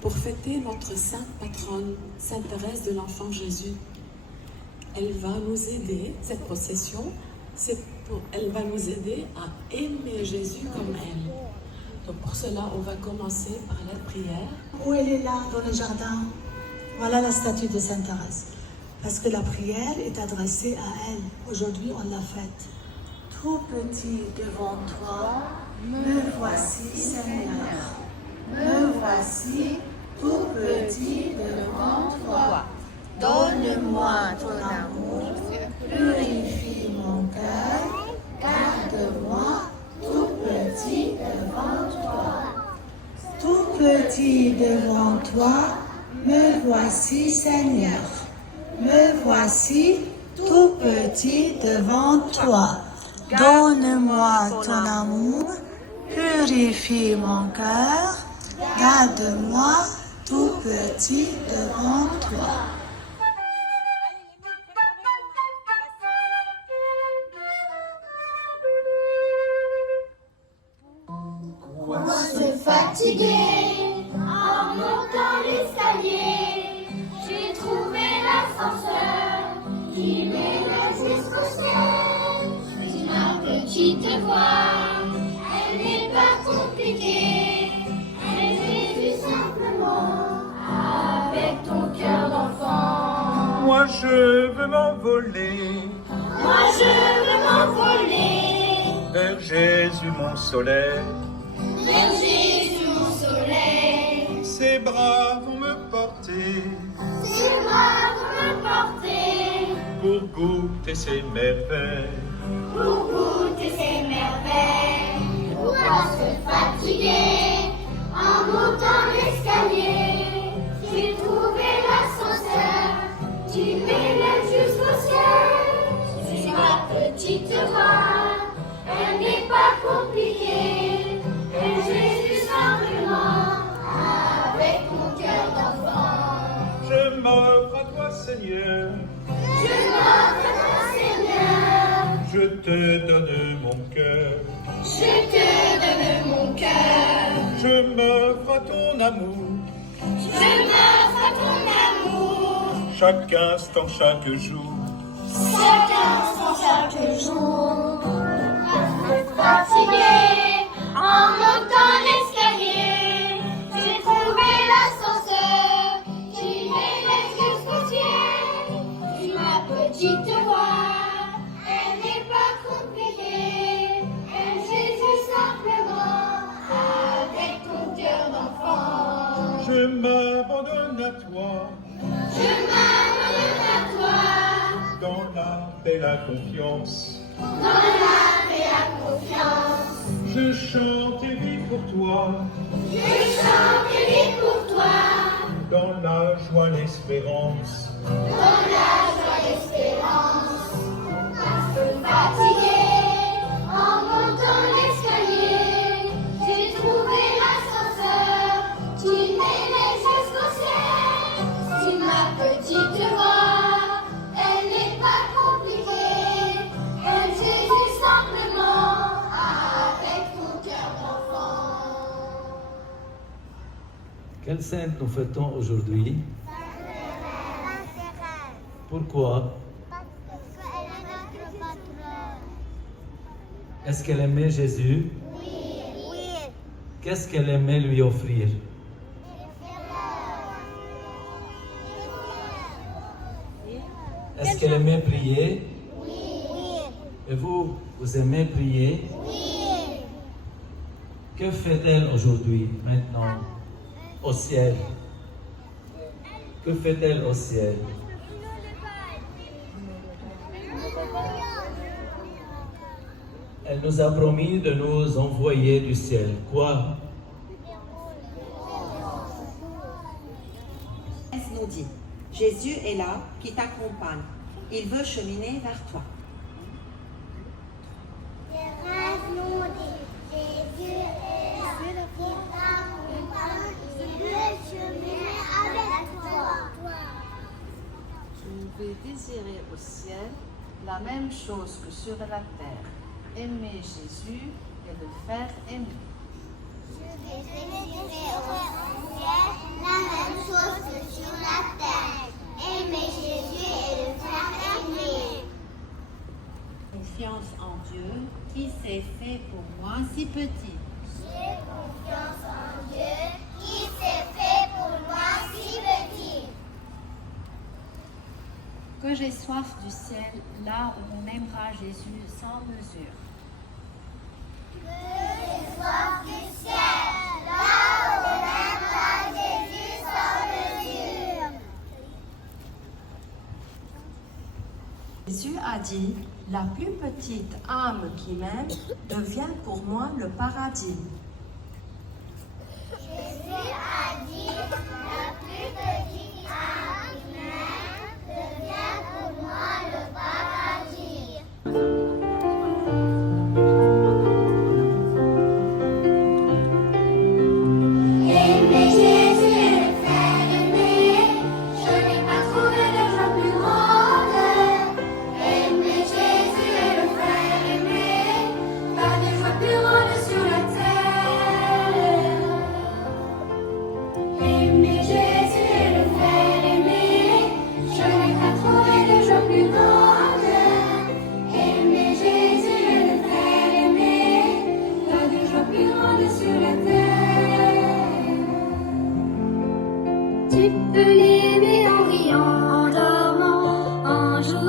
pour fêter notre sainte patronne, Sainte Thérèse de l'Enfant Jésus. Elle va nous aider, cette procession, elle va nous aider à aimer Jésus comme elle. Donc pour cela, on va commencer par la prière. Où elle est là, dans le jardin, voilà la statue de Sainte Thérèse. Parce que la prière est adressée à elle. Aujourd'hui, on l'a faite. Tout petit devant toi, me voici, Seigneur. Me voici, tout petit devant toi. Donne-moi ton amour, purifie mon cœur, garde-moi, tout petit devant toi. Tout petit devant toi, me voici, Seigneur. Me voici, tout petit devant toi. Donne-moi ton amour, purifie mon cœur, garde-moi, tout petit devant toi. Se fatiguer en montant l'escalier, j'ai trouvé l'ascenseur qui mène jusqu'au ciel. Dis ma petite voix, elle n'est pas compliquée, elle fait tout simplement veux m'envoler Moi je veux m'envoler vers Jésus mon soleil. vers Jésus mon soleil. Ses bras vont me porter Ses bras vont me porter pour goûter ses merveilles. pour goûter ses merveilles. Pour pas se fatiguer en montant l'escalier. J'ai trouvé l'ascenseur qui m'élève jusqu'au ciel. C'est ma petite voix, elle n'est pas compliquée. Et Jésus simplement avec mon cœur d'enfant. Je m'offre à toi, Seigneur. Je m'offre à toi, Seigneur. Je te donne mon cœur. Je te donne mon cœur. Je m'offre à ton amour. Je m'offre à ton amour. Chaque instant, chaque jour. Chaque instant, chaque jour. Fatigué en montant l'escalier, j'ai trouvé l'ascenseur qui m'élève jusqu'au ciel. Puis ma petite voix, elle n'est pas compliquée. Elle Jésus simplement avec ton cœur d'enfant. Je m'abandonne à toi Je m'abandonne à toi dans la paix et la confiance. dans la paix et la confiance. Je chante et vis pour toi Je chante et vis pour toi dans la joie et l'espérance. dans la joie et l'espérance. Parce que fatigué en montant l'escalier, j'ai trouvé l'ascenseur qui m'élève jusqu'au ciel. C'est ma petite voix, elle n'est pas compliquée. Elle Jésus simplement avec ton cœur d'enfant. Quelle sainte nous fêtons aujourd'hui? Pourquoi? Est-ce qu'elle aimait Jésus? Oui. Qu'est-ce qu'elle aimait lui offrir? Est-ce qu'elle aimait prier? Oui. Et vous, vous aimez prier? Oui. Que fait-elle aujourd'hui, maintenant, au ciel? Que fait-elle au ciel? Elle nous a promis de nous envoyer du ciel. Quoi? nous dit, Jésus est là qui t'accompagne. Il veut cheminer vers toi. Thérèse nous dit, Jésus est là qui t'accompagne. Il veut cheminer avec toi. Je vais désirer au ciel la même chose que sur la terre. Aimer Jésus et le faire aimer. Je vais désirer au ciel la même chose que sur la terre. Aimer Jésus et le faire aimer. Confiance en Dieu qui s'est fait pour moi si petit. J'ai confiance en Dieu qui s'est fait pour moi si petit. Que j'ai soif du ciel, là où on aimera Jésus sans mesure. Que j'ai soif du ciel, là où on aimera Jésus sans mesure. Jésus a dit, la plus petite âme qui m'aime devient pour moi le paradis. Jésus a dit, la plus petite âme qui m'aime devient pour moi le paradis. Aimer Jésus et le faire aimer, je n'ai pas trouvé de joie plus grande. Aimer Jésus et le faire aimer, pas de joie plus grande sur la terre. Aimer Jésus et le faire aimer, je n'ai pas trouvé de joie plus grande. Aimer Jésus et le faire aimer, pas de joie plus grande sur la terre. Tu peux l'aimer en riant, en dormant, en jouant.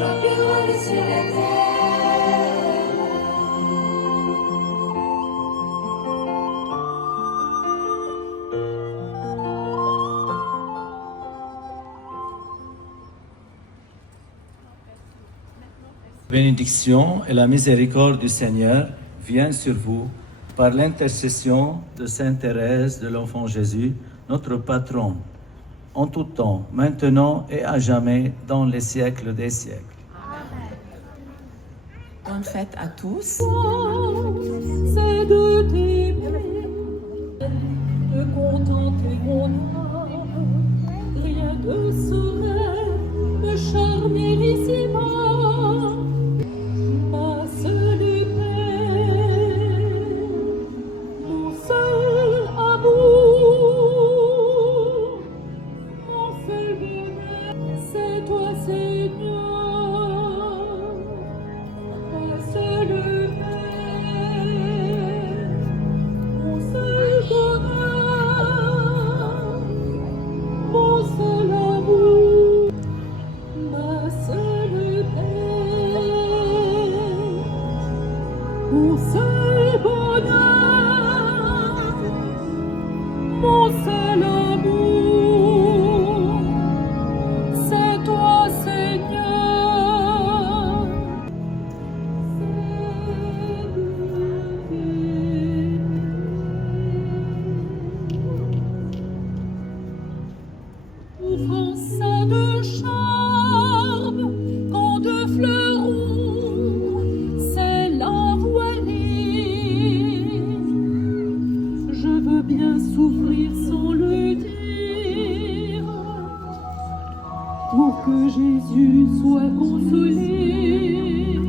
joie plus grande sur la terre. Bénédiction et la miséricorde du Seigneur viennent sur vous par l'intercession de Sainte Thérèse de l'Enfant Jésus, notre patron, en tout temps, maintenant et à jamais, dans les siècles des siècles. Bonne fête à tous. C'est de t'aimer, de contenter mon âme. Rien ne saurait me charmer ici-bas. Ma seule paix, mon seul amour, mon seul bonheur, c'est toi, Seigneur. Ma seule paix, mon seul bonheur, mon seul amour, ma seule paix, mon seul bonheur, mon seul amour, c'est toi, Seigneur. Offrant de charme, quand de fleurons, c'est la voilée. Je veux bien souffrir sans le dire, pour que Jésus soit consolé.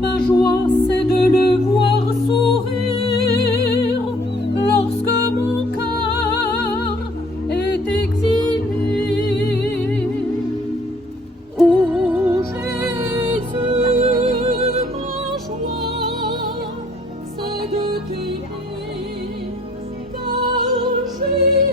Ma joie, c'est de le voir sourire lorsque mon cœur est exilé. Oh Jésus, ma joie, c'est de t'aimer, car Jésus